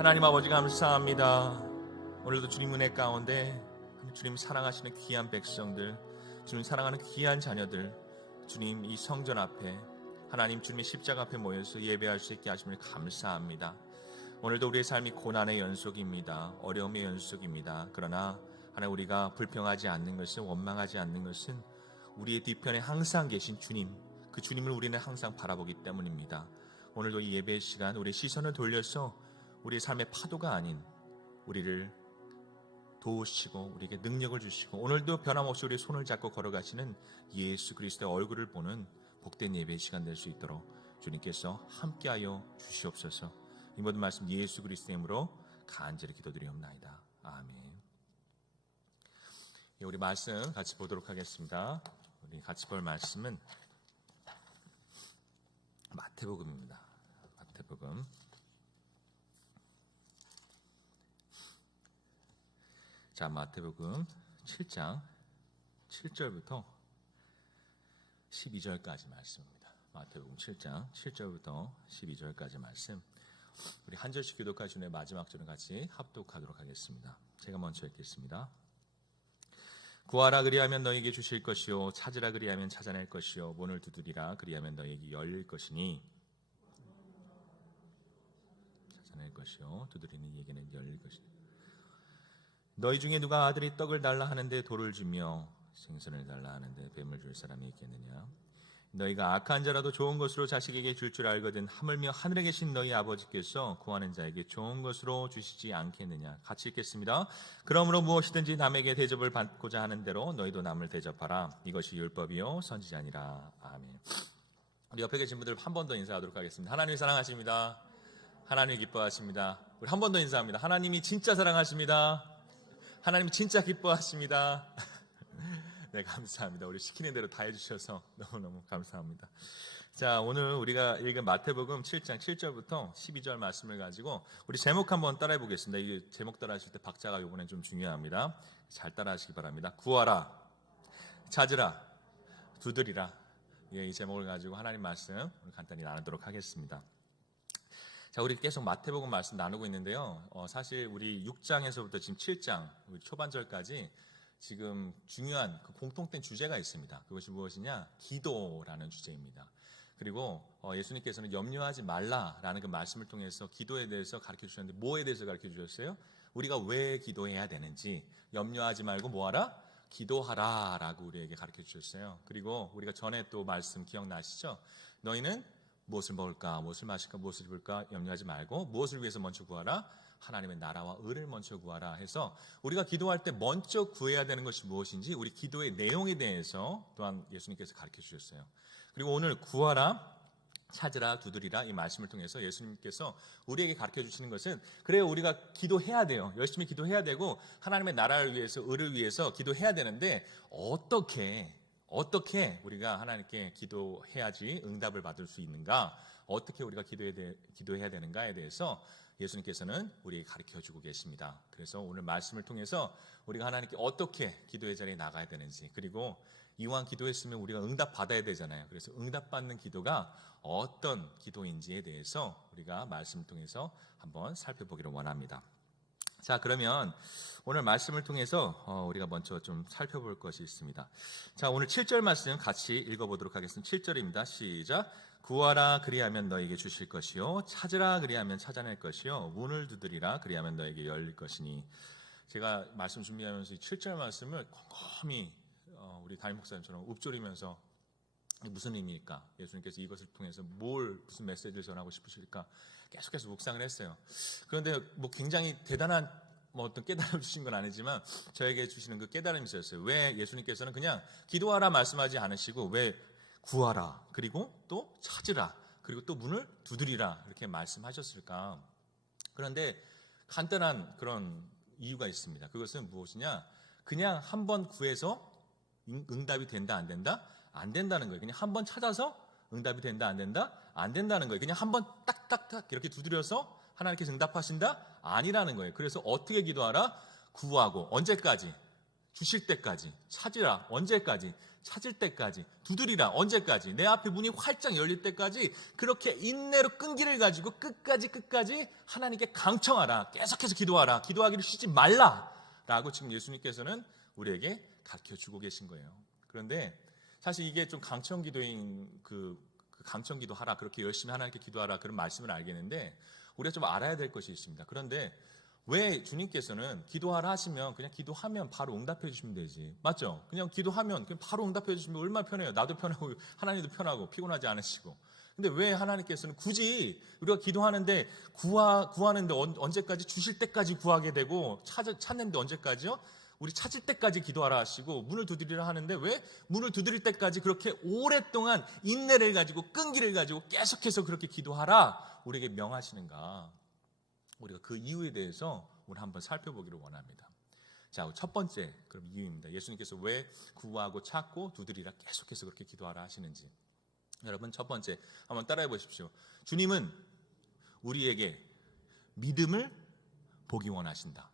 하나님 아버지 감사합니다. 오늘도 주님 은혜 가운데 주님 사랑하시는 귀한 백성들, 주님 사랑하는 귀한 자녀들, 주님 이 성전 앞에 하나님 주님의 십자가 앞에 모여서 예배할 수 있게 하심을 감사합니다. 오늘도 우리의 삶이 고난의 연속입니다. 어려움의 연속입니다. 그러나 하나님 우리가 불평하지 않는 것은, 원망하지 않는 것은 우리의 뒤편에 항상 계신 주님, 그 주님을 우리는 항상 바라보기 때문입니다. 오늘도 이 예배의 시간 우리의 시선을 돌려서 우리의 삶의 파도가 아닌 우리를 도우시고 우리에게 능력을 주시고 오늘도 변함없이 우리의 손을 잡고 걸어가시는 예수 그리스도의 얼굴을 보는 복된 예배의 시간 될 수 있도록 주님께서 함께하여 주시옵소서. 이 모든 말씀 예수 그리스도의 이름으로 간절히 기도드리옵나이다. 아멘. 우리 말씀 같이 보도록 하겠습니다. 우리 같이 볼 말씀은 마태복음입니다. 마태복음. 자, 마태복음 7장 7절부터 12절까지 말씀입니다. 마태복음 7장 7절부터 12절까지 말씀. 우리 한 절씩 교독하신 후에 마지막 절은 같이 합독하도록 하겠습니다. 제가 먼저 읽겠습니다. 구하라 그리하면 너에게 주실 것이요, 찾으라 그리하면 찾아낼 것이요, 문을 두드리라 그리하면 너에게 열릴 것이니, 찾아낼 것이요, 두드리는 이에게는 열릴 것이니, 너희 중에 누가 아들이 떡을 달라 하는데 돌을 주며 생선을 달라 하는데 뱀을 줄 사람이 있겠느냐? 너희가 악한 자라도 좋은 것으로 자식에게 줄 줄 알거든 하물며 하늘에 계신 너희 아버지께서 구하는 자에게 좋은 것으로 주시지 않겠느냐? 같이 읽겠습니다. 그러므로 무엇이든지 남에게 대접을 받고자 하는 대로 너희도 남을 대접하라. 이것이 율법이요 선지자니라. 아멘. 우리 옆에 계신 분들 한 번 더 인사하도록 하겠습니다. 하나님 사랑하십니다. 하나님 기뻐하십니다. 우리 한 번 더 인사합니다. 하나님이 진짜 사랑하십니다. 하나님 진짜 기뻐하십니다. 네, 감사합니다. 우리 시키는 대로 다 해주셔서 너무너무 감사합니다. 자, 오늘 우리가 읽은 마태복음 7장 7절부터 12절 말씀을 가지고 우리 제목 한번 따라해 보겠습니다. 이게 제목 따라 하실 때 박자가 이번엔 좀 중요합니다. 잘 따라 하시기 바랍니다. 구하라, 찾으라, 두드리라. 예, 이 제목을 가지고 하나님 말씀 간단히 나누도록 하겠습니다. 자, 우리 계속 마태복음 말씀 나누고 있는데요. 사실 우리 6장에서부터 지금 7장 초반절까지 지금 중요한 그 공통된 주제가 있습니다. 그것이 무엇이냐? 기도라는 주제입니다. 그리고 예수님께서는 염려하지 말라라는 그 말씀을 통해서 기도에 대해서 가르쳐 주셨는데 뭐에 대해서 가르쳐 주셨어요? 우리가 왜 기도해야 되는지, 염려하지 말고 뭐하라? 기도하라 라고 우리에게 가르쳐 주셨어요. 그리고 우리가 전에 또 말씀 기억나시죠? 너희는 무엇을 먹을까, 무엇을 마실까, 무엇을 입을까 염려하지 말고 무엇을 위해서 먼저 구하라? 하나님의 나라와 의를 먼저 구하라 해서 우리가 기도할 때 먼저 구해야 되는 것이 무엇인지 우리 기도의 내용에 대해서 또한 예수님께서 가르쳐 주셨어요. 그리고 오늘 구하라, 찾으라, 두드리라 이 말씀을 통해서 예수님께서 우리에게 가르쳐 주시는 것은 그래요, 우리가 기도해야 돼요. 열심히 기도해야 되고 하나님의 나라를 위해서, 의를 위해서 기도해야 되는데 어떻게 우리가 하나님께 기도해야지 응답을 받을 수 있는가? 어떻게 우리가 기도해야 되는가에 대해서 예수님께서는 우리에게 가르쳐주고 계십니다. 그래서 오늘 말씀을 통해서 우리가 하나님께 어떻게 기도의 자리에 나가야 되는지, 그리고 이왕 기도했으면 우리가 응답받아야 되잖아요. 그래서 응답받는 기도가 어떤 기도인지에 대해서 우리가 말씀을 통해서 한번 살펴보기를 원합니다. 자, 그러면 오늘 말씀을 통해서 우리가 먼저 좀 살펴볼 것이 있습니다. 자, 오늘 7절 말씀 같이 읽어보도록 하겠습니다. 7절입니다. 시작. 구하라 그리하면 너에게 주실 것이요, 찾으라 그리하면 찾아낼 것이요, 문을 두드리라 그리하면 너에게 열릴 것이니. 제가 말씀 준비하면서 이 7절 말씀을 꼼꼼히 우리 담임 목사님처럼 읊조리면서 무슨 의미일까? 예수님께서 이것을 통해서 무슨 메시지를 전하고 싶으실까? 계속해서 묵상을 했어요. 그런데 뭐 굉장히 대단한 어떤 깨달음을 주신 건 아니지만 저에게 주시는 그 깨달음이 있었어요. 왜 예수님께서는 그냥 기도하라 말씀하지 않으시고 왜 구하라, 그리고 또 찾으라, 그리고 또 문을 두드리라 이렇게 말씀하셨을까? 그런데 간단한 그런 이유가 있습니다. 그것은 무엇이냐? 그냥 한번 구해서 응답이 된다 안 된다? 안 된다는 거예요. 그냥 한번 찾아서 응답이 된다 안 된다? 안 된다는 거예요. 그냥 한번 딱딱딱 이렇게 두드려서 하나님께서 응답하신다? 아니라는 거예요. 그래서 어떻게 기도하라? 구하고 언제까지? 주실 때까지. 찾으라 언제까지? 찾을 때까지, 두드리라. 언제까지? 내 앞에 문이 활짝 열릴 때까지 그렇게 인내로 끈기를 가지고 끝까지 하나님께 강청하라. 계속해서 기도하라. 기도하기를 쉬지 말라라고 지금 예수님께서는 우리에게 가르쳐주고 계신 거예요. 그런데 사실 이게 좀 강청 기도인 그 강청 기도하라, 그렇게 열심히 하나님께 기도하라, 그런 말씀을 알겠는데 우리가 좀 알아야 될 것이 있습니다. 그런데 왜 주님께서는 기도하라 하시면 그냥 기도하면 바로 응답해 주시면 되지, 맞죠? 그냥 기도하면 그냥 바로 응답해 주시면 얼마나 편해요. 나도 편하고 하나님도 편하고 피곤하지 않으시고. 근데 왜 하나님께서는 굳이 우리가 기도하는데 구하는데 언제까지, 주실 때까지 구하게 되고 찾는데 언제까지요? 우리 찾을 때까지 기도하라 하시고 문을 두드리라 하는데 왜 문을 두드릴 때까지 그렇게 오랫동안 인내를 가지고 끈기를 가지고 계속해서 그렇게 기도하라 우리에게 명하시는가? 우리가 그 이유에 대해서 오늘 한번 살펴보기를 원합니다. 자, 첫 번째 그럼 이유입니다. 예수님께서 왜 구하고 찾고 두드리라 계속해서 그렇게 기도하라 하시는지. 여러분, 첫 번째 한번 따라해 보십시오. 주님은 우리에게 믿음을 보기 원하신다.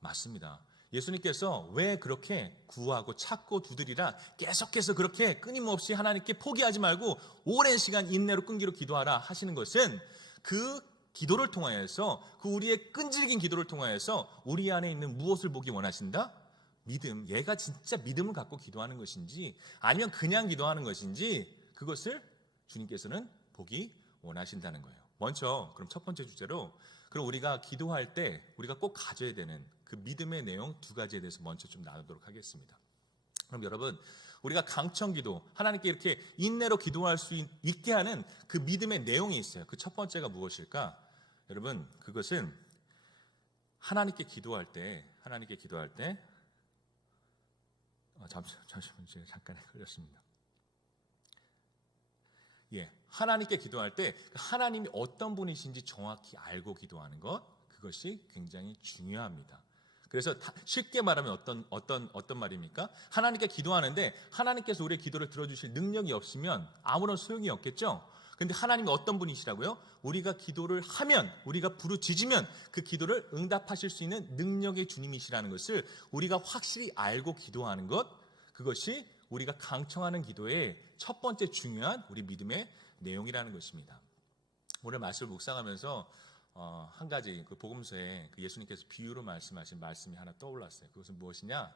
맞습니다. 예수님께서 왜 그렇게 구하고 찾고 두드리라 계속해서 그렇게 끊임없이 하나님께 포기하지 말고 오랜 시간 인내로 끈기로 기도하라 하시는 것은 그 기도를 통하여서, 그 우리의 끈질긴 기도를 통하여서 우리 안에 있는 무엇을 보기 원하신다? 믿음. 얘가 진짜 믿음을 갖고 기도하는 것인지 아니면 그냥 기도하는 것인지 그것을 주님께서는 보기 원하신다는 거예요. 먼저 그럼 첫 번째 주제로, 그럼 우리가 기도할 때 우리가 꼭 가져야 되는 그 믿음의 내용 두 가지에 대해서 먼저 좀 나누도록 하겠습니다. 그럼 여러분, 우리가 강청기도, 하나님께 이렇게 인내로 기도할 수 있게 하는 그 믿음의 내용이 있어요. 그 첫 번째가 무엇일까? 여러분, 그것은 하나님께 기도할 때 잠시만요. 제가 잠깐 걸렸습니다. 하나님께 기도할 때 하나님이 어떤 분이신지 정확히 알고 기도하는 것, 그것이 굉장히 중요합니다. 그래서 쉽게 말하면 어떤 말입니까? 하나님께 기도하는데 하나님께서 우리의 기도를 들어주실 능력이 없으면 아무런 소용이 없겠죠? 그런데 하나님이 어떤 분이시라고요? 우리가 기도를 하면, 우리가 부르짖으면 그 기도를 응답하실 수 있는 능력의 주님이시라는 것을 우리가 확실히 알고 기도하는 것, 그것이 우리가 강청하는 기도의 첫 번째 중요한 우리 믿음의 내용이라는 것입니다. 오늘 말씀을 묵상하면서 한 가지 그 복음서에 그 예수님께서 비유로 말씀하신 말씀이 하나 떠올랐어요. 그것은 무엇이냐?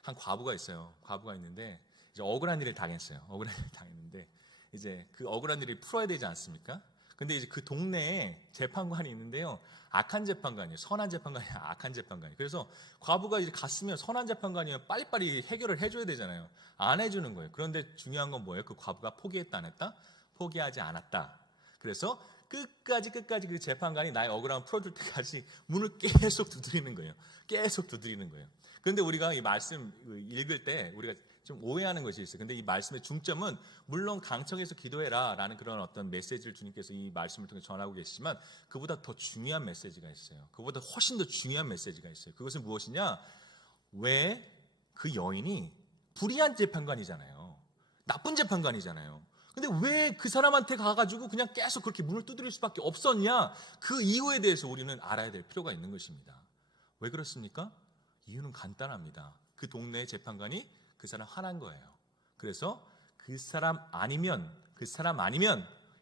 한 과부가 있어요. 과부가 있는데 이제 억울한 일을 당했어요. 억울한 일을 당했는데 이제 그 억울한 일을 풀어야 되지 않습니까? 근데 이제 그 동네에 재판관이 있는데요. 악한 재판관이에요. 선한 재판관이 아니라 악한 재판관이에요. 그래서 과부가 이제 갔으면 선한 재판관이면 빨리빨리 해결을 해줘야 되잖아요. 안 해주는 거예요. 그런데 중요한 건 뭐예요? 그 과부가 포기했다 안 했다? 포기하지 않았다. 그래서 끝까지 그 재판관이 나의 억울함을 풀어줄 때까지 문을 계속 두드리는 거예요. 계속 두드리는 거예요. 그런데 우리가 이 말씀 읽을 때 우리가 좀 오해하는 것이 있어요. 근데 이 말씀의 중점은 물론 강청해서 기도해라 라는 그런 어떤 메시지를 주님께서 이 말씀을 통해 전하고 계시지만 그보다 더 중요한 메시지가 있어요. 그보다 훨씬 더 중요한 메시지가 있어요. 그것은 무엇이냐? 왜 그 여인이 불의한 재판관이잖아요. 나쁜 재판관이잖아요. 근데 왜 그 사람한테 가가지고 그냥 계속 그렇게 문을 두드릴 수밖에 없었냐? 그 이유에 대해서 우리는 알아야 될 필요가 있는 것입니다. 왜 그렇습니까? 이유는 간단합니다. 그 동네의 재판관이 그 사람 화난 거예요. 그래서 그 사람 아니면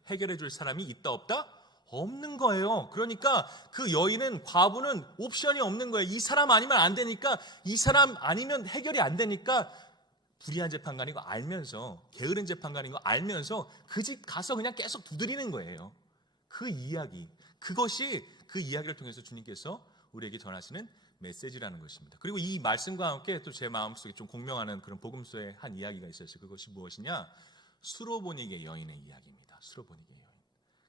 해결해 줄 사람이 있다 없다? 없는 거예요. 그러니까 그 여인은, 과부는 옵션이 없는 거예요. 이 사람 아니면 안 되니까, 이 사람 아니면 해결이 안 되니까 불의한 재판관인 거 알면서, 게으른 재판관인 거 알면서 그 집 가서 그냥 계속 두드리는 거예요. 그 이야기, 그것이 그 이야기를 통해서 주님께서 우리에게 전하시는 메시지라는 것입니다. 그리고 이 말씀과 함께 또 제 마음속에 좀 공명하는 그런 복음서의 한 이야기가 있었어요. 그것이 무엇이냐? 수로보니게 여인의 이야기입니다. 수로보니게 여인.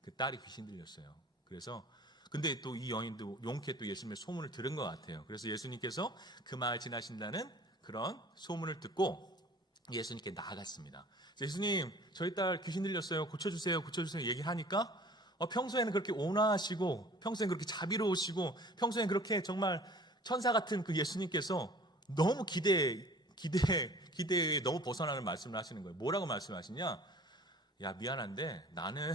그 딸이 귀신 들렸어요. 그래서 근데 또 이 여인도 용케 또 예수님의 소문을 들은 것 같아요. 그래서 예수님께서 그 마을 지나신다는 그런 소문을 듣고 예수님께 나아갔습니다. 예수님, 저희 딸 귀신 들렸어요. 고쳐주세요. 얘기하니까 평소에는 그렇게 온화하시고, 평소에는 그렇게 자비로우시고, 평소에는 그렇게 정말 천사 같은 그 예수님께서 너무 기대에 너무 벗어나는 말씀을 하시는 거예요. 뭐라고 말씀하시냐? 야, 미안한데 나는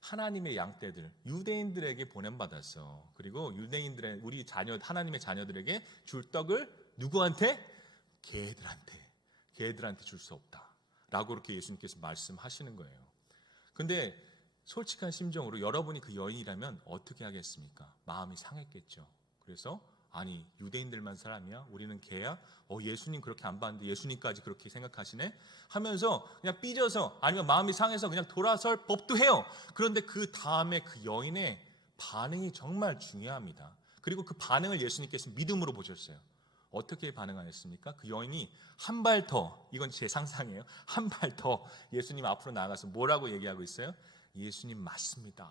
하나님의 양떼들, 유대인들에게 보냄받았어. 그리고 유대인들의 우리 자녀, 하나님의 자녀들에게 줄 떡을 누구한테? 개들한테 걔들한테 줄 수 없다 라고 그렇게 예수님께서 말씀하시는 거예요. 근데 솔직한 심정으로 여러분이 그 여인이라면 어떻게 하겠습니까? 마음이 상했겠죠. 그래서 아니 유대인들만 사람이야? 우리는 개야? 예수님 그렇게 안 봤는데 예수님까지 그렇게 생각하시네? 하면서 그냥 삐져서 아니면 마음이 상해서 그냥 돌아설 법도 해요. 그런데 그 다음에 그 여인의 반응이 정말 중요합니다. 그리고 그 반응을 예수님께서 믿음으로 보셨어요. 어떻게 반응하였습니까? 그 여인이 한 발 더, 이건 제 상상이에요. 한 발 더 예수님 앞으로 나가서 뭐라고 얘기하고 있어요? 예수님 맞습니다.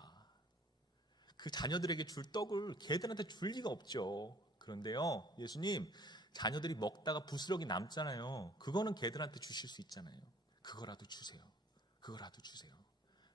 그 자녀들에게 줄 떡을 걔들한테 줄 리가 없죠. 그런데요, 예수님 자녀들이 먹다가 부스러기 남잖아요. 그거는 걔들한테 주실 수 있잖아요. 그거라도 주세요. 그거라도 주세요.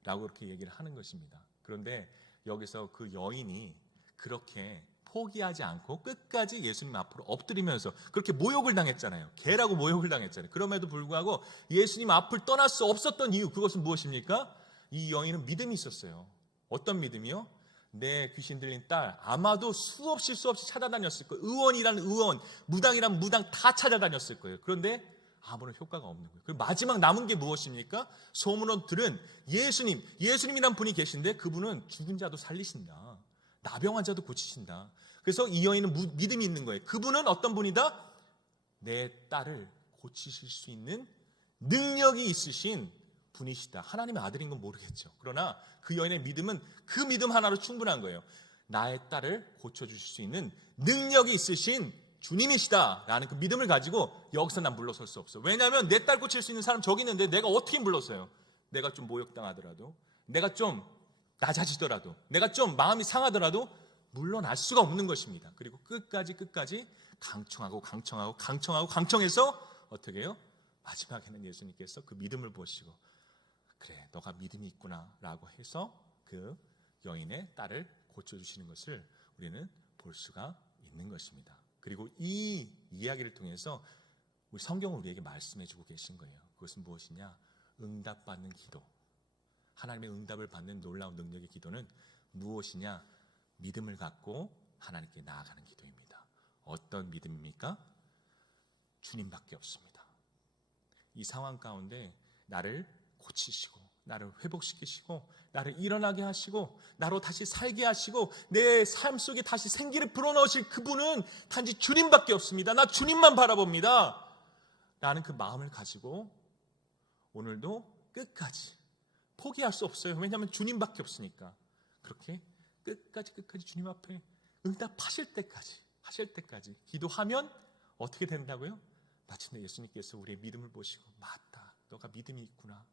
라고 그렇게 얘기를 하는 것입니다. 그런데 여기서 그 여인이 그렇게 포기하지 않고 끝까지 예수님 앞으로 엎드리면서 그렇게 모욕을 당했잖아요. 개라고 모욕을 당했잖아요. 그럼에도 불구하고 예수님 앞을 떠날 수 없었던 이유, 그것은 무엇입니까? 이 여인은 믿음이 있었어요. 어떤 믿음이요? 내 귀신 들린 딸 아마도 수없이 찾아다녔을 거예요. 의원이라는 의원, 무당이라는 무당 다 찾아다녔을 거예요. 그런데 아무런 효과가 없는 거예요. 그리고 마지막 남은 게 무엇입니까? 소문을 들은 예수님이란 분이 계신데 그분은 죽은 자도 살리신다. 나병한 자도 고치신다. 그래서 이 여인은 믿음이 있는 거예요. 그분은 어떤 분이다? 내 딸을 고치실 수 있는 능력이 있으신 분이시다. 하나님의 아들인 건 모르겠죠. 그러나 그 여인의 믿음은 그 믿음 하나로 충분한 거예요. 나의 딸을 고쳐주실 수 있는 능력이 있으신 주님이시다 라는 그 믿음을 가지고 여기서 난 물러설 수 없어. 왜냐하면 내 딸 고칠 수 있는 사람 저기 있는데 내가 어떻게 물러서요? 내가 좀 모욕당하더라도, 내가 좀 낮아지더라도, 내가 좀 마음이 상하더라도 물러날 수가 없는 것입니다. 그리고 끝까지 강청해서 어떻게 해요? 마지막에는 예수님께서 그 믿음을 보시고 그래 너가 믿음이 있구나 라고 해서 그 여인의 딸을 고쳐주시는 것을 우리는 볼 수가 있는 것입니다. 그리고 이 이야기를 통해서 우리 성경을 우리에게 말씀해주고 계신 거예요. 그것은 무엇이냐? 응답받는 기도, 하나님의 응답을 받는 놀라운 능력의 기도는 무엇이냐? 믿음을 갖고 하나님께 나아가는 기도입니다. 어떤 믿음입니까? 주님밖에 없습니다. 이 상황 가운데 나를 고치시고 나를 회복시키시고 나를 일어나게 하시고 나로 다시 살게 하시고 내 삶 속에 다시 생기를 불어넣으실 그분은 단지 주님밖에 없습니다. 나 주님만 바라봅니다 라는 그 마음을 가지고 오늘도 끝까지 포기할 수 없어요. 왜냐하면 주님밖에 없으니까. 그렇게 끝까지 주님 앞에 응답하실 때까지 기도하면 어떻게 된다고요? 마침내 예수님께서 우리의 믿음을 보시고 맞다 너가 믿음이 있구나,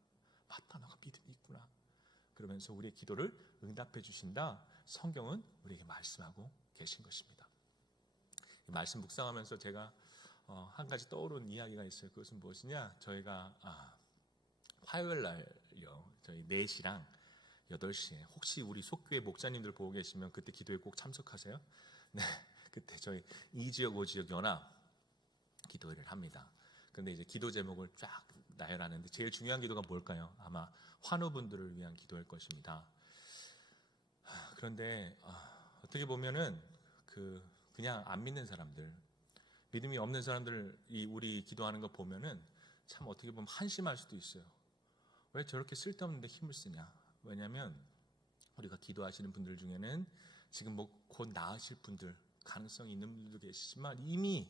맞다 너가 믿음이 있구나 그러면서 우리의 기도를 응답해 주신다. 성경은 우리에게 말씀하고 계신 것입니다. 이 말씀 묵상하면서 제가 한 가지 떠오른 이야기가 있어요. 그것은 무엇이냐? 저희가 화요일 날요 저희 4시랑 8시에 혹시 우리 속교회 목자님들 보고 계시면 그때 기도에 꼭 참석하세요. 네, 그때 저희 2지역 5지역 연합 기도회를 합니다. 근데 이제 기도 제목을 쫙 나열하는데 제일 중요한 기도가 뭘까요? 아마 환우분들을 위한 기도일 것입니다. 그런데 어떻게 보면은 그냥 안 믿는 사람들, 믿음이 없는 사람들이 우리 기도하는 거 보면은 참 어떻게 보면 한심할 수도 있어요. 왜 저렇게 쓸데없는데 힘을 쓰냐? 왜냐하면 우리가 기도하시는 분들 중에는 지금 곧 나으실 분들, 가능성이 있는 분들도 계시지만 이미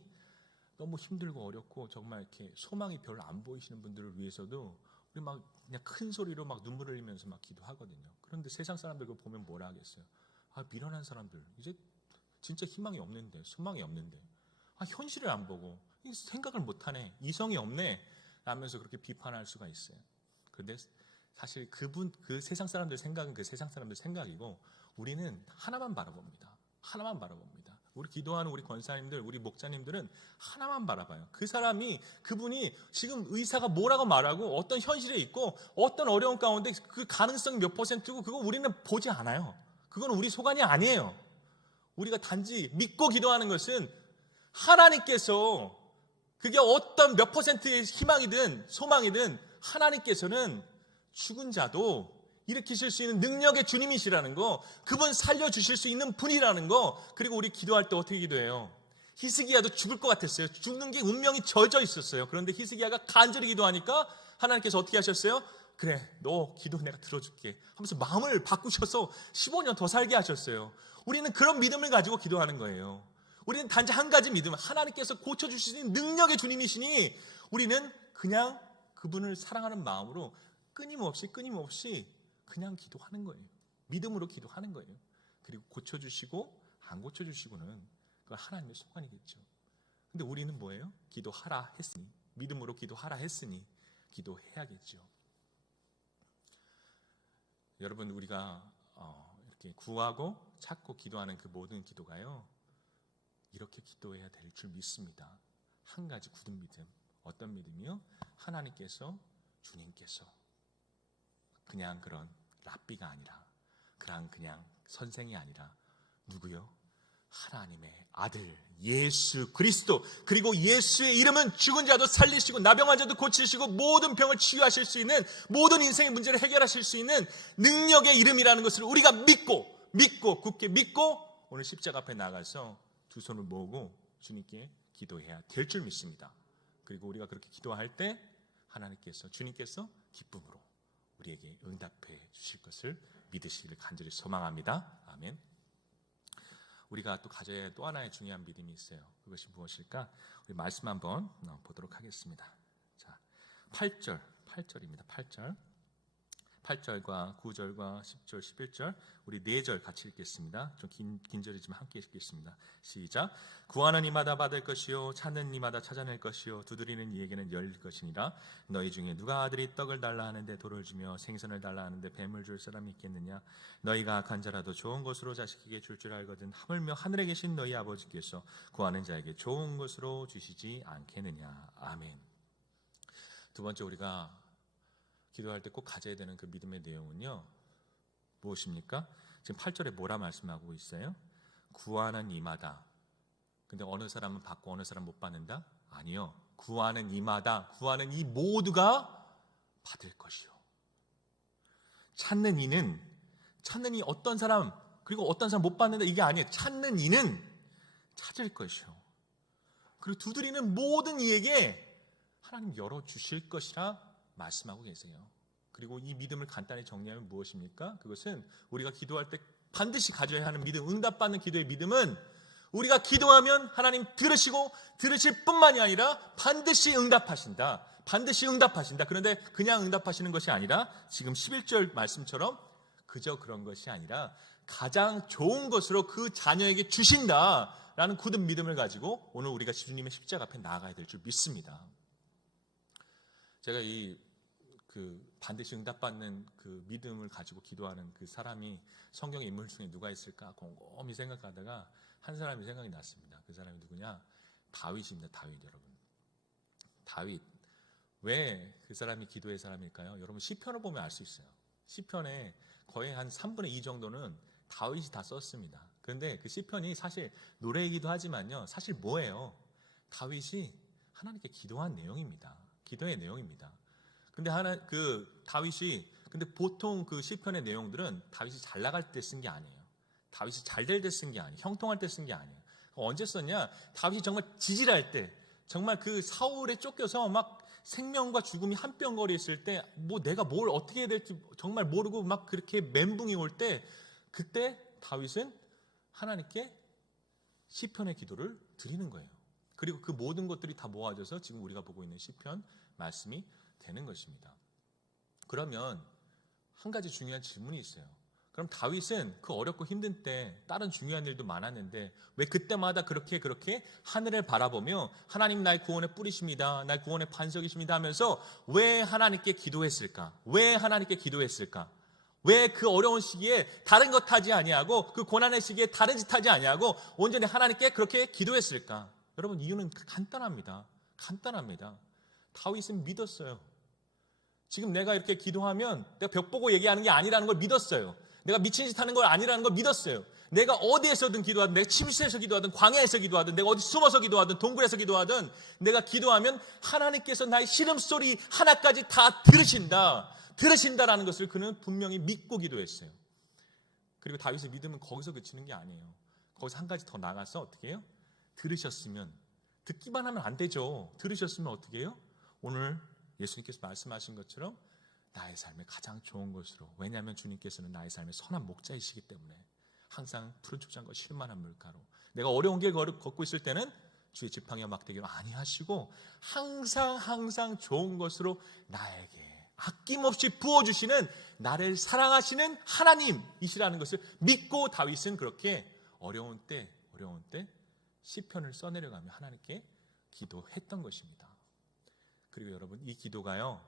너무 힘들고 어렵고 정말 이렇게 소망이 별로 안 보이시는 분들을 위해서도 우리 막 그냥 큰 소리로 막 눈물을 흘리면서 막 기도하거든요. 그런데 세상 사람들 그거 보면 뭐라 하겠어요? 미련한 사람들, 이제 진짜 희망이 없는데, 소망이 없는데, 현실을 안 보고 생각을 못하네, 이성이 없네 라면서 그렇게 비판할 수가 있어요. 그런데 사실 그 세상 사람들 생각은 그 세상 사람들 생각이고 우리는 하나만 바라봅니다. 하나만 바라봅니다. 우리 기도하는 우리 권사님들, 우리 목자님들은 하나만 바라봐요. 그분이 지금 의사가 뭐라고 말하고 어떤 현실에 있고 어떤 어려운 가운데 그 가능성 몇 %고 그거 우리는 보지 않아요. 그건 우리 소관이 아니에요. 우리가 단지 믿고 기도하는 것은 하나님께서 그게 어떤 몇 %의 희망이든 소망이든 하나님께서는 죽은 자도 일으키실 수 있는 능력의 주님이시라는 거, 그분 살려주실 수 있는 분이라는 거, 그리고 우리 기도할 때 어떻게 기도해요? 히스기야도 죽을 것 같았어요. 죽는 게 운명이 젖어 있었어요. 그런데 히스기야가 간절히 기도하니까 하나님께서 어떻게 하셨어요? 그래, 너 기도 내가 들어줄게 하면서 마음을 바꾸셔서 15년 더 살게 하셨어요. 우리는 그런 믿음을 가지고 기도하는 거예요. 우리는 단지 한 가지 믿음, 하나님께서 고쳐주실 수 있는 능력의 주님이시니 우리는 그냥 그분을 사랑하는 마음으로 끊임없이 그냥 기도하는 거예요. 믿음으로 기도하는 거예요. 그리고 고쳐주시고 안 고쳐주시고는 그건 하나님의 소관이겠죠. 근데 우리는 뭐예요? 기도하라 했으니, 믿음으로 기도하라 했으니 기도해야겠죠. 여러분, 우리가 이렇게 구하고 찾고 기도하는 그 모든 기도가요, 이렇게 기도해야 될 줄 믿습니다. 한 가지 굳은 믿음. 어떤 믿음이요? 하나님께서, 주님께서 그냥 그런 랍비가 아니라, 그냥 선생이 아니라 누구요? 하나님의 아들 예수 그리스도, 그리고 예수의 이름은 죽은 자도 살리시고 나병한 자도 고치시고 모든 병을 치유하실 수 있는, 모든 인생의 문제를 해결하실 수 있는 능력의 이름이라는 것을 우리가 믿고 굳게 믿고 오늘 십자가 앞에 나가서 두 손을 모으고 주님께 기도해야 될 줄 믿습니다. 그리고 우리가 그렇게 기도할 때 하나님께서, 주님께서 기쁨으로 우리에게 응답해 주실 것을 믿으시기를 간절히 소망합니다. 아멘. 우리가 또 가져야 할 또 하나의 중요한 믿음이 있어요. 그것이 무엇일까? 우리 말씀 한번 보도록 하겠습니다. 자, 8절입니다. 8절과 9절과 10절, 11절 우리 4절 같이 읽겠습니다. 좀 긴 절이지만 함께 읽겠습니다. 시작. 구하는 이마다 받을 것이요 찾는 이마다 찾아낼 것이요 두드리는 이에게는 열릴 것이니라. 너희 중에 누가 아들이 떡을 달라 하는데 돌을 주며 생선을 달라 하는데 뱀을 줄 사람이 있겠느냐. 너희가 악한 자라도 좋은 것으로 자식에게 줄 줄 알거든 하물며 하늘에 계신 너희 아버지께서 구하는 자에게 좋은 것으로 주시지 않겠느냐. 아멘. 두 번째, 우리가 기도할 때 꼭 가져야 되는 그 믿음의 내용은요, 무엇입니까? 지금 8절에 뭐라 말씀하고 있어요? 구하는 이마다. 근데 어느 사람은 받고 어느 사람은 못 받는다? 아니요. 구하는 이마다, 구하는 이 모두가 받을 것이요. 찾는 이 어떤 사람, 그리고 어떤 사람 못 받는다, 이게 아니에요. 찾는 이는 찾을 것이요. 그리고 두드리는 모든 이에게 하나님 열어주실 것이라 말씀하고 계세요. 그리고 이 믿음을 간단히 정리하면 무엇입니까? 그것은 우리가 기도할 때 반드시 가져야 하는 믿음, 응답받는 기도의 믿음은 우리가 기도하면 하나님 들으시고 들으실 뿐만이 아니라 반드시 응답하신다. 그런데 그냥 응답하시는 것이 아니라 지금 11절 말씀처럼 그저 그런 것이 아니라 가장 좋은 것으로 그 자녀에게 주신다라는 굳은 믿음을 가지고 오늘 우리가 주님의 십자가 앞에 나아가야 될 줄 믿습니다. 제가 반드시 응답받는 그 믿음을 가지고 기도하는 그 사람이 성경의 인물 중에 누가 있을까 곰곰이 생각하다가 한 사람이 생각이 났습니다. 그 사람이 누구냐? 다윗입니다. 다윗. 여러분, 다윗. 왜 그 사람이 기도의 사람일까요? 여러분, 시편을 보면 알 수 있어요. 시편에 거의 한 3분의 2 정도는 다윗이 다 썼습니다. 그런데 그 시편이 사실 노래이기도 하지만요, 사실 뭐예요? 다윗이 하나님께 기도한 내용입니다. 기도의 내용입니다. 근데 근데 보통 그 시편의 내용들은 다윗이 잘 나갈 때 쓴 게 아니에요. 다윗이 잘 될 때 쓴 게 아니에요. 형통할 때 쓴 게 아니에요. 언제 썼냐? 다윗이 정말 지질할 때, 정말 그 사울에 쫓겨서 막 생명과 죽음이 한 뼘 거리에 있을 때, 뭐 내가 뭘 어떻게 해야 될지 정말 모르고 막 그렇게 멘붕이 올 때, 그때 다윗은 하나님께 시편의 기도를 드리는 거예요. 그리고 그 모든 것들이 다 모아져서 지금 우리가 보고 있는 시편 말씀이 되는 것입니다. 그러면 한 가지 중요한 질문이 있어요. 그럼 다윗은 그 어렵고 힘든 때 다른 중요한 일도 많았는데 왜 그때마다 그렇게 하늘을 바라보며 하나님 나의 구원의 뿌리십니다, 나의 구원의 반석이십니다 하면서 왜 하나님께 기도했을까? 왜 그 어려운 시기에 다른 것 하지 아니하고, 그 고난의 시기에 다른 짓 하지 아니하고 온전히 하나님께 그렇게 기도했을까? 여러분, 이유는 간단합니다. 다윗은 믿었어요. 지금 내가 이렇게 기도하면 내가 벽 보고 얘기하는 게 아니라는 걸 믿었어요. 내가 미친 짓 하는 걸 아니라는 걸 믿었어요. 내가 어디에서든 기도하든, 내가 침실에서 기도하든, 광야에서 기도하든, 내가 어디 숨어서 기도하든, 동굴에서 기도하든, 내가 기도하면 하나님께서 나의 신음소리 하나까지 다 들으신다라는 것을 그는 분명히 믿고 기도했어요. 그리고 다윗의 믿음은 거기서 그치는 게 아니에요. 거기서 한 가지 더 나가서 어떻게 해요? 들으셨으면, 듣기만 하면 안 되죠. 들으셨으면 어떻게 해요? 오늘 예수님께서 말씀하신 것처럼 나의 삶의 가장 좋은 것으로, 왜냐하면 주님께서는 나의 삶의 선한 목자이시기 때문에 항상 푸른 초장과 쉴만한 물가로, 내가 어려운 길 걷고 있을 때는 주의 지팡이와 막대기로 아니하시고 항상 좋은 것으로 나에게 아낌없이 부어주시는, 나를 사랑하시는 하나님이시라는 것을 믿고 다윗은 그렇게 어려운 때 시편을 써내려가며 하나님께 기도했던 것입니다. 그리고 여러분, 이 기도가요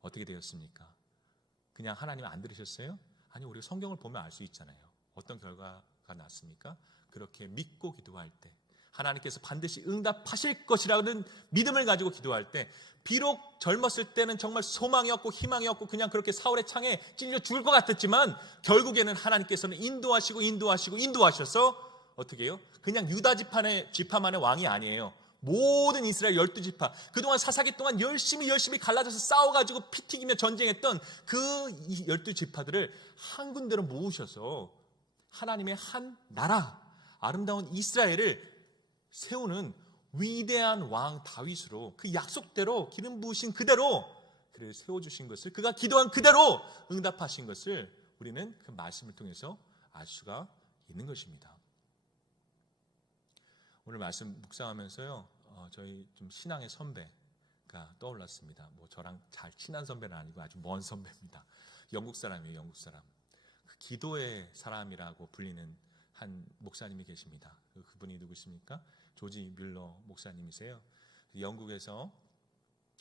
어떻게 되었습니까? 그냥 하나님 안 들으셨어요? 아니, 우리가 성경을 보면 알 수 있잖아요. 어떤 결과가 났습니까? 그렇게 믿고 기도할 때 하나님께서 반드시 응답하실 것이라는 믿음을 가지고 기도할 때, 비록 젊었을 때는 정말 소망이 없고 희망이 없고 그냥 그렇게 사울의 창에 찔려 죽을 것 같았지만 결국에는 하나님께서는 인도하셔서 어떻게 해요? 그냥 유다 지파만의 왕이 아니에요. 모든 이스라엘 12지파, 그동안 사사기 동안 열심히 갈라져서 싸워가지고 피 튀기며 전쟁했던 그 12지파들을 한 군데로 모으셔서 하나님의 한 나라, 아름다운 이스라엘을 세우는 위대한 왕 다윗으로, 그 약속대로 기름 부으신 그대로 그를 세워주신 것을, 그가 기도한 그대로 응답하신 것을 우리는 그 말씀을 통해서 알 수가 있는 것입니다. 오늘 말씀 묵상하면서요, 저희 좀 신앙의 선배가 떠올랐습니다. 뭐 저랑 잘 친한 선배는 아니고 아주 먼 선배입니다. 영국 사람이에요. 영국 사람. 그 기도의 사람이라고 불리는 한 목사님이 계십니다. 그분이 누구십니까? 조지 뮬러 목사님이세요. 영국에서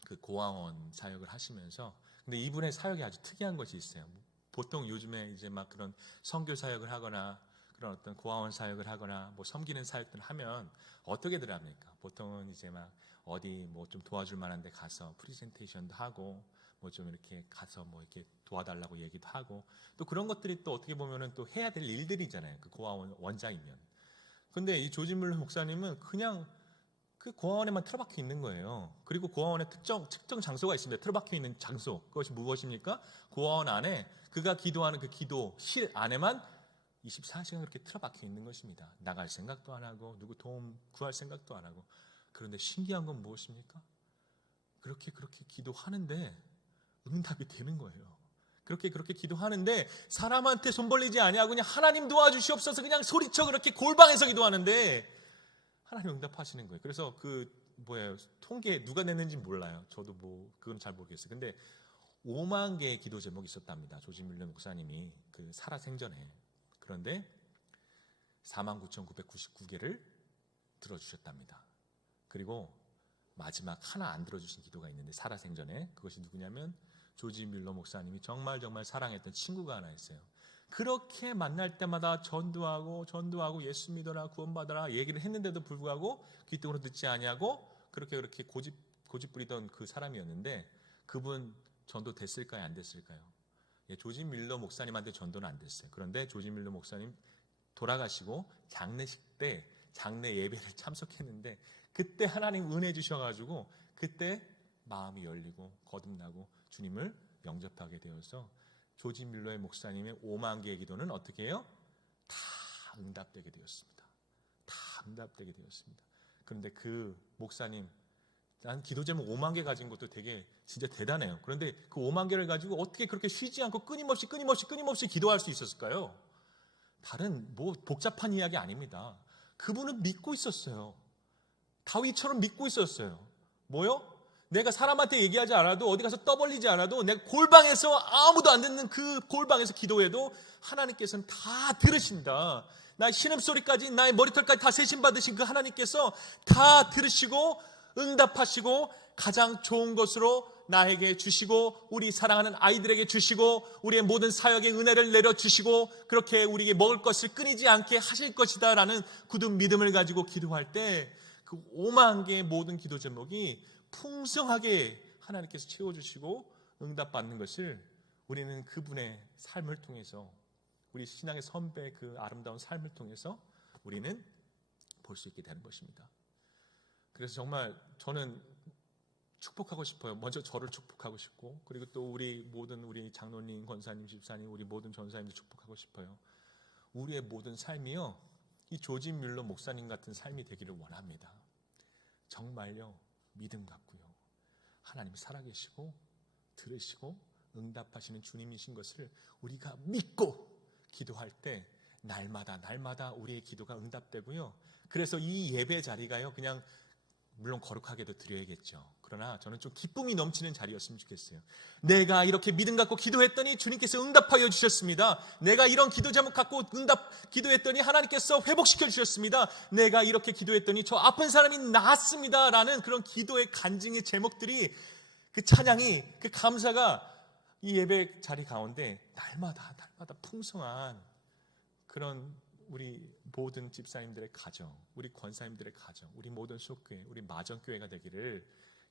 그 고아원 사역을 하시면서, 근데 이분의 사역이 아주 특이한 것이 있어요. 보통 요즘에 이제 막 그런 선교 사역을 하거나 그런 어떤 고아원 사역을 하거나 뭐 섬기는 사역들을 하면 어떻게들 합니까? 보통은 이제 막 어디 뭐 좀 도와줄 만한 데 가서 프리젠테이션도 하고 뭐 좀 이렇게 가서 뭐 이렇게 도와달라고 얘기도 하고, 또 그런 것들이 또 어떻게 보면은 또 해야 될 일들이잖아요. 그 고아원 원장이면. 근데 이 조지 뮬러 목사님은 그냥 그 고아원에만 틀어박혀 있는 거예요. 그리고 고아원에 특정 장소가 있습니다. 틀어박혀 있는 장소. 그것이 무엇입니까? 고아원 안에 그가 기도하는 그 기도실 안에만 24시간 그렇게 틀어박혀 있는 것입니다. 나갈 생각도 안 하고 누구 도움 구할 생각도 안 하고. 그런데 신기한 건 무엇입니까? 그렇게 기도하는데 응답이 되는 거예요. 그렇게 기도하는데 사람한테 손 벌리지 아니하고 그냥 하나님 도와주시옵소서 그냥 소리쳐 그렇게 골방에서 기도하는데 하나님 응답하시는 거예요. 그래서 통계 누가 냈는지 몰라요. 저도 뭐 그건 잘 모르겠어요. 근데 5만 개의 기도 제목이 있었답니다. 조지 뮬러 목사님이 그 살아생전에. 그런데 49,999개를 들어주셨답니다. 그리고 마지막 하나 안 들어주신 기도가 있는데 살아생전에, 그것이 누구냐면 조지 뮬러 목사님이 정말 사랑했던 친구가 하나 있어요. 그렇게 만날 때마다 전도하고 예수 믿어라 구원받아라 얘기를 했는데도 불구하고 귀등으로 듣지 아니하고 그렇게 고집 부리던 그 사람이었는데, 그분 전도 됐을까요? 안 됐을까요? 조지 뮬러 목사님한테 전도는 안 됐어요. 그런데 조지 뮬러 목사님 돌아가시고 장례식 때 장례 예배를 참석했는데 그때 하나님 은혜 주셔가지고 그때 마음이 열리고 거듭나고 주님을 영접하게 되어서 조지 뮬러의 목사님의 5만 개의 기도는 어떻게 해요? 다 응답되게 되었습니다. 그런데 그 목사님, 난 기도 제목 5만 개 가진 것도 되게 진짜 대단해요. 그런데 그 5만 개를 가지고 어떻게 그렇게 쉬지 않고 끊임없이 기도할 수 있었을까요? 다른 뭐 복잡한 이야기 아닙니다. 그분은 믿고 있었어요. 다윗처럼 믿고 있었어요. 뭐요? 내가 사람한테 얘기하지 않아도 어디 가서 떠벌리지 않아도 내가 골방에서 아무도 안 듣는 그 골방에서 기도해도 하나님께서는 다 들으신다. 나의 신음소리까지 나의 머리털까지 다 세심받으신 그 하나님께서 다 들으시고 응답하시고 가장 좋은 것으로 나에게 주시고 우리 사랑하는 아이들에게 주시고 우리의 모든 사역의 은혜를 내려주시고 그렇게 우리에게 먹을 것을 끊이지 않게 하실 것이다 라는 굳은 믿음을 가지고 기도할 때 그 5만 개의 모든 기도 제목이 풍성하게 하나님께서 채워주시고 응답받는 것을 우리는 그분의 삶을 통해서, 우리 신앙의 선배의 그 아름다운 삶을 통해서 우리는 볼 수 있게 되는 것입니다. 그래서 정말 저는 축복하고 싶어요. 먼저 저를 축복하고 싶고, 그리고 또 우리 장로님, 권사님, 집사님, 우리 모든 전사님들 축복하고 싶어요. 우리의 모든 삶이요 이 조지 뮬러 목사님 같은 삶이 되기를 원합니다. 정말요, 믿음 갖고요, 하나님이 살아계시고 들으시고 응답하시는 주님이신 것을 우리가 믿고 기도할 때 날마다 우리의 기도가 응답되고요. 그래서 이 예배 자리가요, 그냥 물론 거룩하게도 드려야겠죠. 그러나 저는 좀 기쁨이 넘치는 자리였으면 좋겠어요. 내가 이렇게 믿음 갖고 기도했더니 주님께서 응답하여 주셨습니다. 내가 이런 기도 제목 갖고 기도했더니 하나님께서 회복시켜 주셨습니다. 내가 이렇게 기도했더니 저 아픈 사람이 나았습니다. 라는 그런 기도의 간증의 제목들이, 그 찬양이, 그 감사가 이 예배 자리 가운데 날마다 풍성한 그런 우리 모든 집사님들의 가정, 우리 권사님들의 가정, 우리 모든 수교회, 우리 마정교회가 되기를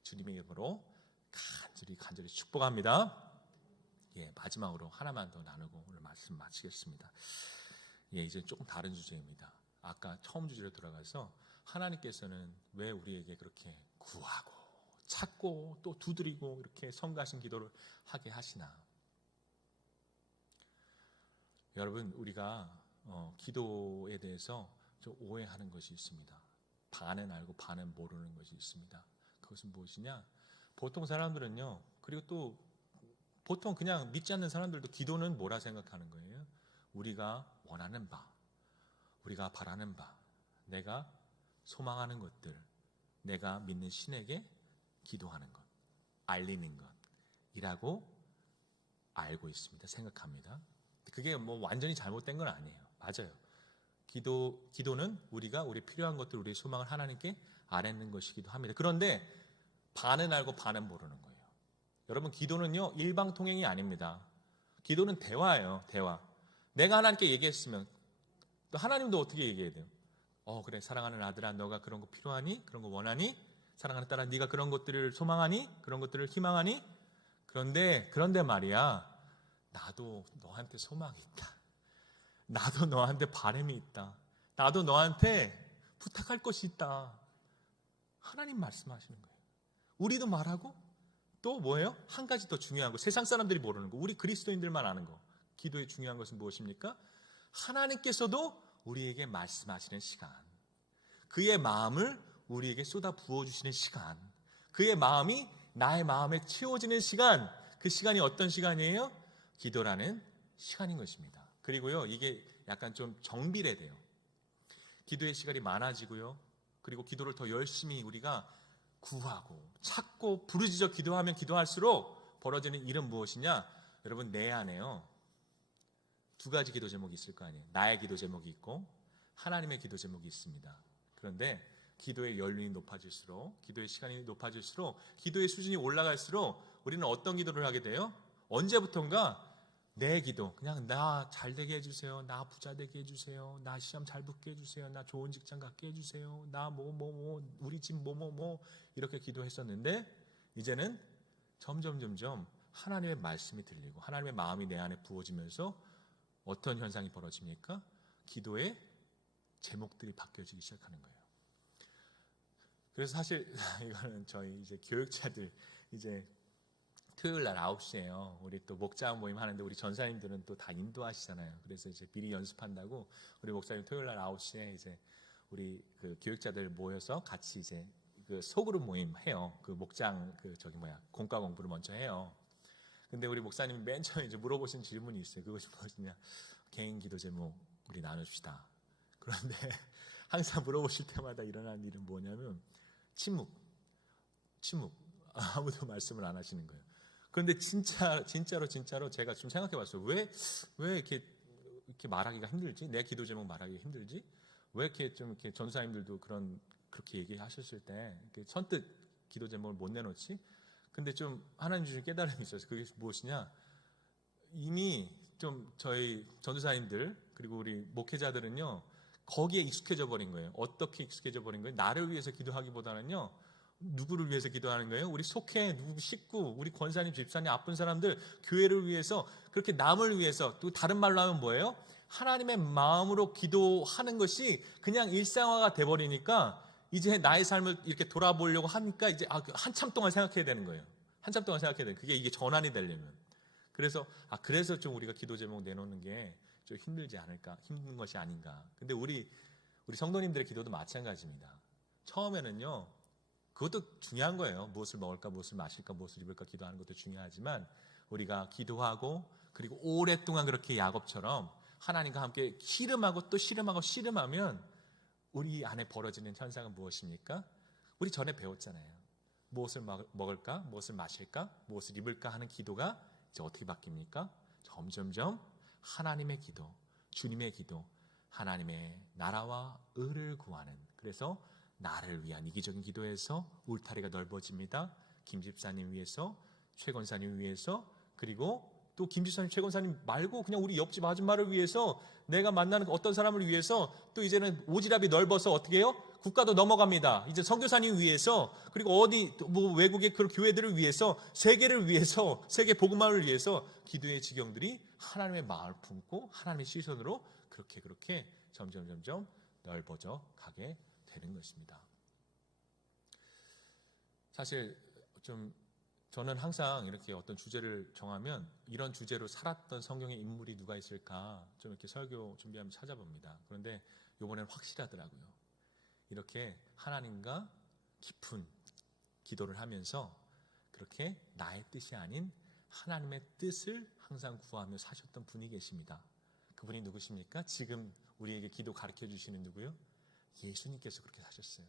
주님의 이름으로 간절히 축복합니다. 예, 마지막으로 하나만 더 나누고 오늘 말씀 마치겠습니다. 예, 이제 조금 다른 주제입니다. 아까 처음 주제로 돌아가서 하나님께서는 왜 우리에게 그렇게 구하고 찾고 또 두드리고 이렇게 성가신 기도를 하게 하시나? 여러분, 우리가 기도에 대해서 좀 오해하는 것이 있습니다. 반은 알고 반은 모르는 것이 있습니다. 그것은 무엇이냐? 보통 사람들은요, 그리고 또 보통 그냥 믿지 않는 사람들도 기도는 뭐라 생각하는 거예요? 우리가 원하는 바, 우리가 바라는 바, 내가 소망하는 것들, 내가 믿는 신에게 기도하는 것, 알리는 것이라고 알고 있습니다. 생각합니다. 그게 뭐 완전히 잘못된 건 아니에요. 맞아요. 기도는 우리가 우리 필요한 것들, 우리의 소망을 하나님께 아뢰는 것이기도 합니다. 그런데 반은 알고 반은 모르는 거예요. 여러분, 기도는요, 일방통행이 아닙니다. 기도는 대화예요. 대화. 내가 하나님께 얘기했으면 또 하나님도 어떻게 얘기해야 돼요? 그래, 사랑하는 아들아, 너가 그런 거 필요하니? 그런 거 원하니? 사랑하는 딸아, 네가 그런 것들을 소망하니? 그런 것들을 희망하니? 그런데 말이야, 나도 너한테 소망이 있다. 나도 너한테 바람이 있다. 나도 너한테 부탁할 것이 있다. 하나님 말씀하시는 거예요. 우리도 말하고 또 뭐예요? 한 가지 더 중요한 거, 세상 사람들이 모르는 거, 우리 그리스도인들만 아는 거. 기도의 중요한 것은 무엇입니까? 하나님께서도 우리에게 말씀하시는 시간, 그의 마음을 우리에게 쏟아 부어주시는 시간, 그의 마음이 나의 마음에 채워지는 시간, 그 시간이 어떤 시간이에요? 기도라는 시간인 것입니다. 그리고요, 이게 약간 좀 정비례돼요. 기도의 시간이 많아지고요, 그리고 기도를 더 열심히 우리가 구하고 찾고 부르짖어 기도하면 기도할수록 벌어지는 일은 무엇이냐? 여러분, 내 안에요, 두 가지 기도 제목이 있을 거 아니에요. 나의 기도 제목이 있고 하나님의 기도 제목이 있습니다. 그런데 기도의 연륜이 높아질수록, 기도의 시간이 높아질수록, 기도의 수준이 올라갈수록 우리는 어떤 기도를 하게 돼요? 언제부턴가 내 기도, 그냥 나 잘 되게 해주세요, 나 부자 되게 해주세요, 나 시험 잘 붙게 해주세요, 나 좋은 직장 갖게 해주세요, 나 우리 집 이렇게 기도했었는데, 이제는 점점 하나님의 말씀이 들리고 하나님의 마음이 내 안에 부어지면서 어떤 현상이 벌어집니까? 기도의 제목들이 바뀌어지기 시작하는 거예요. 그래서 사실 이거는 저희 이제 교육자들 이제 토요일 날 9시에요. 우리 또 목자 모임 하는데 우리 전사님들은 또 다 인도하시잖아요. 그래서 이제 미리 연습한다고 우리 목사님 토요일 날 9시에 이제 우리 그 교육자들 모여서 같이 이제 그 소그룹 모임 해요. 그 목장 공과 공부를 먼저 해요. 근데 우리 목사님이 맨 처음에 이제 물어보신 질문이 있어요. 그것이 무엇이냐? 개인 기도 제목 우리 나눠주시다. 그런데 항상 물어보실 때마다 일어나는 일은 뭐냐면 침묵. 아무도 말씀을 안 하시는 거예요. 그런데 진짜로 제가 좀 생각해봤어요. 왜 이렇게 말하기가 힘들지? 내 기도 제목 말하기가 힘들지? 왜 이렇게 좀 이렇게 전사님들도 그렇게 얘기하셨을 때 이렇게 선뜻 기도 제목을 못 내놓지? 근데 좀 하나님 주신 깨달음이 있어서 그게 무엇이냐? 이미 좀 저희 전도사님들 그리고 우리 목회자들은요, 거기에 익숙해져 버린 거예요. 어떻게 익숙해져 버린 거예요? 나를 위해서 기도하기보다는요, 누구를 위해서 기도하는 거예요? 우리 속해 누구 식구, 우리 권사님, 집사님, 아픈 사람들, 교회를 위해서, 그렇게 남을 위해서. 또 다른 말로 하면 뭐예요? 하나님의 마음으로 기도하는 것이 그냥 일상화가 돼버리니까 이제 나의 삶을 이렇게 돌아보려고 하니까 이제 한참 동안 생각해야 되는 거예요. 한참 동안 생각해야 되는, 그게 이게 전환이 되려면. 그래서 좀 우리가 기도 제목 내놓는 게 좀 힘들지 않을까, 힘든 것이 아닌가. 근데 우리 우리 성도님들의 기도도 마찬가지입니다. 처음에는요, 그것도 중요한 거예요. 무엇을 먹을까, 무엇을 마실까, 무엇을 입을까 기도하는 것도 중요하지만 우리가 기도하고 그리고 오랫동안 그렇게 야곱처럼 하나님과 함께 씨름하고 또 씨름하고 씨름하면 우리 안에 벌어지는 현상은 무엇입니까? 우리 전에 배웠잖아요. 무엇을 먹을까, 무엇을 마실까, 무엇을 입을까 하는 기도가 이제 어떻게 바뀝니까? 점점점 하나님의 기도, 주님의 기도, 하나님의 나라와 의를 구하는, 그래서 나를 위한 이기적인 기도에서 울타리가 넓어집니다. 김 집사님 위해서, 최 권사님 위해서, 그리고 또 김 집사님, 최 권사님 말고 그냥 우리 옆집 아줌마를 위해서, 내가 만나는 어떤 사람을 위해서, 또 이제는 오지랖이 넓어서 어떻게 해요? 국가도 넘어갑니다. 이제 선교사님 위해서, 그리고 어디 뭐 외국의 그런 교회들을 위해서, 세계를 위해서, 세계 복음화를 위해서 기도의 지경들이 하나님의 마음을 품고 하나님의 시선으로 그렇게 점점 넓어져 가게 되는 것입니다. 사실 저는 항상 이렇게 어떤 주제를 정하면 이런 주제로 살았던 성경의 인물이 누가 있을까 좀 이렇게 설교 준비하면 찾아봅니다. 그런데 이번에는 확실하더라고요. 이렇게 하나님과 깊은 기도를 하면서 그렇게 나의 뜻이 아닌 하나님의 뜻을 항상 구하며 사셨던 분이 계십니다. 그분이 누구십니까? 지금 우리에게 기도 가르쳐 주시는 누구요? 예수님께서 그렇게 사셨어요.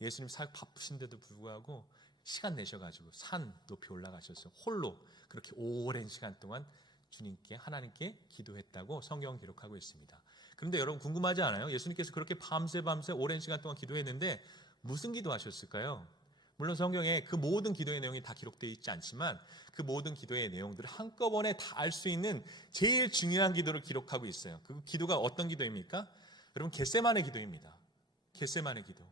예수님 사역 바쁘신데도 불구하고 시간 내셔가지고 산 높이 올라가셔서 홀로 그렇게 오랜 시간 동안 주님께, 하나님께 기도했다고 성경은 기록하고 있습니다. 그런데 여러분 궁금하지 않아요? 예수님께서 그렇게 밤새 오랜 시간 동안 기도했는데 무슨 기도하셨을까요? 물론 성경에 그 모든 기도의 내용이 다 기록되어 있지 않지만 그 모든 기도의 내용들을 한꺼번에 다 알 수 있는 제일 중요한 기도를 기록하고 있어요. 그 기도가 어떤 기도입니까? 여러분 겟세마네 기도입니다. 겟세마네 기도.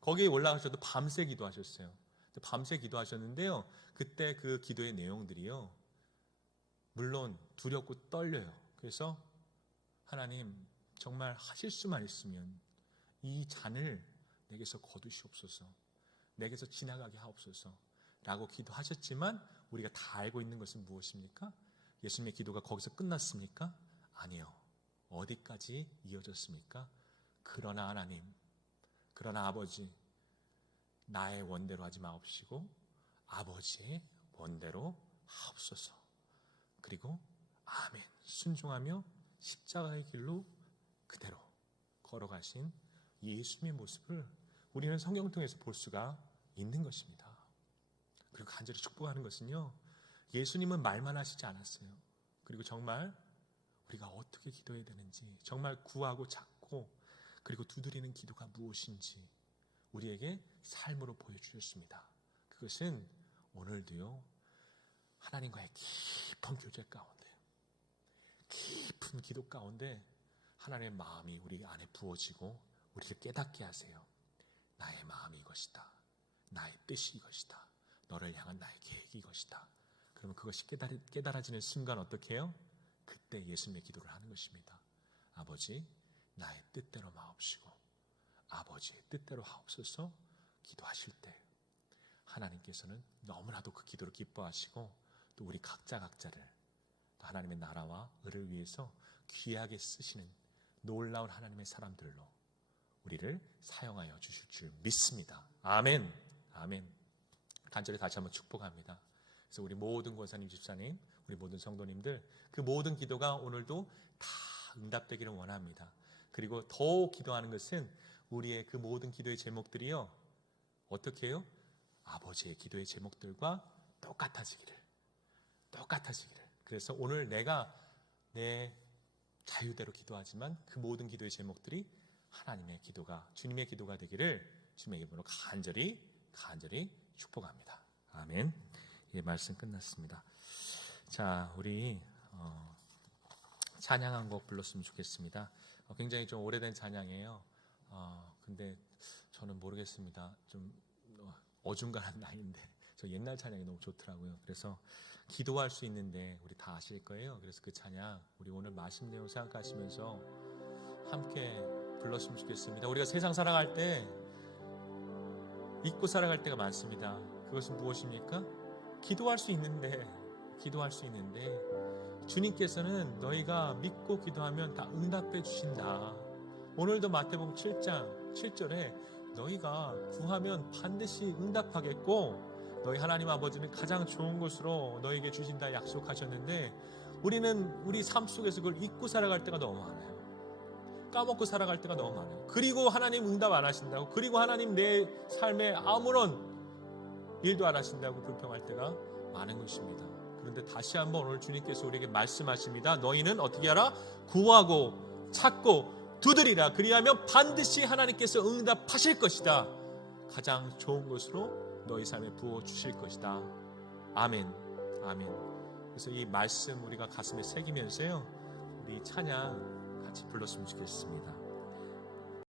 거기에 올라가셔도 밤새 기도하셨어요. 밤새 기도하셨는데요. 그때 그 기도의 내용들이요. 물론 두렵고 떨려요. 그래서 하나님 정말 하실 수만 있으면 이 잔을 내게서 거두시옵소서. 내게서 지나가게 하옵소서 라고 기도하셨지만 우리가 다 알고 있는 것은 무엇입니까? 예수님의 기도가 거기서 끝났습니까? 아니요. 어디까지 이어졌습니까? 그러나 하나님, 그러나 아버지, 나의 원대로 하지 마옵시고 아버지의 원대로 하옵소서. 그리고 아멘 순종하며 십자가의 길로 그대로 걸어가신 예수님의 모습을 우리는 성경 통해서 볼 수가 있는 것입니다. 그리고 간절히 축복하는 것은요, 예수님은 말만 하시지 않았어요. 그리고 정말 우리가 어떻게 기도해야 되는지, 정말 구하고 찾고 그리고 두드리는 기도가 무엇인지 우리에게 삶으로 보여주셨습니다. 그것은 오늘도요, 하나님과의 깊은 교제 가운데, 깊은 기도 가운데 하나님의 마음이 우리 안에 부어지고 우리를 깨닫게 하세요. 나의 마음이 이것이다. 나의 뜻이 이것이다. 너를 향한 나의 계획이 이것이다. 그러면 그것이 깨달아지는 순간 어떻게 해요? 그때 예수님의 기도를 하는 것입니다. 아버지, 나의 뜻대로 마옵시고 아버지의 뜻대로 하옵소서 기도하실 때 하나님께서는 너무나도 그 기도를 기뻐하시고 또 우리 각자를 또 하나님의 나라와 의를 위해서 귀하게 쓰시는 놀라운 하나님의 사람들로 우리를 사용하여 주실 줄 믿습니다. 아멘. 아멘. 간절히 다시 한번 축복합니다. 그래서 우리 모든 권사님, 집사님, 우리 모든 성도님들 그 모든 기도가 오늘도 다 응답되기를 원합니다. 그리고 더 기도하는 것은 우리의 그 모든 기도의 제목들이요, 어떻게 해요? 아버지의 기도의 제목들과 똑같아지기를. 그래서 오늘 내가 내 자유대로 기도하지만 그 모든 기도의 제목들이 하나님의 기도가, 주님의 기도가 되기를 주님의 이름으로 간절히 축복합니다. 아멘. 예, 말씀 끝났습니다. 자, 우리 찬양 한 곡 불렀으면 좋겠습니다. 굉장히 좀 오래된 찬양이에요. 근데 저는 모르겠습니다. 좀 어중간한 나이인데 저 옛날 찬양이 너무 좋더라고요. 그래서 기도할 수 있는데 우리 다 아실 거예요. 그래서 그 찬양 우리 오늘 말씀 내용 생각하시면서 함께 불렀으면 좋겠습니다. 우리가 세상 살아갈 때 잊고 살아갈 때가 많습니다. 그것은 무엇입니까? 기도할 수 있는데 주님께서는 너희가 믿고 기도하면 다 응답해 주신다. 오늘도 마태복음 7장 7절에 너희가 구하면 반드시 응답하겠고 너희 하나님 아버지는 가장 좋은 것으로 너희에게 주신다 약속하셨는데 우리는 우리 삶 속에서 그걸 잊고 살아갈 때가 너무 많아요. 까먹고 살아갈 때가 너무 많아요. 그리고 하나님 응답 안 하신다고, 그리고 하나님 내 삶에 아무런 일도 안 하신다고 불평할 때가 많은 것입니다. 그런데 다시 한번 오늘 주님께서 우리에게 말씀하십니다. 너희는 어떻게 하라? 구하고 찾고 두드리라. 그리하면 반드시 하나님께서 응답하실 것이다. 가장 좋은 것으로 너희 삶에 부어주실 것이다. 아멘. 아멘. 그래서 이 말씀 우리가 가슴에 새기면서요, 우리 찬양 같이 불렀으면 좋겠습니다.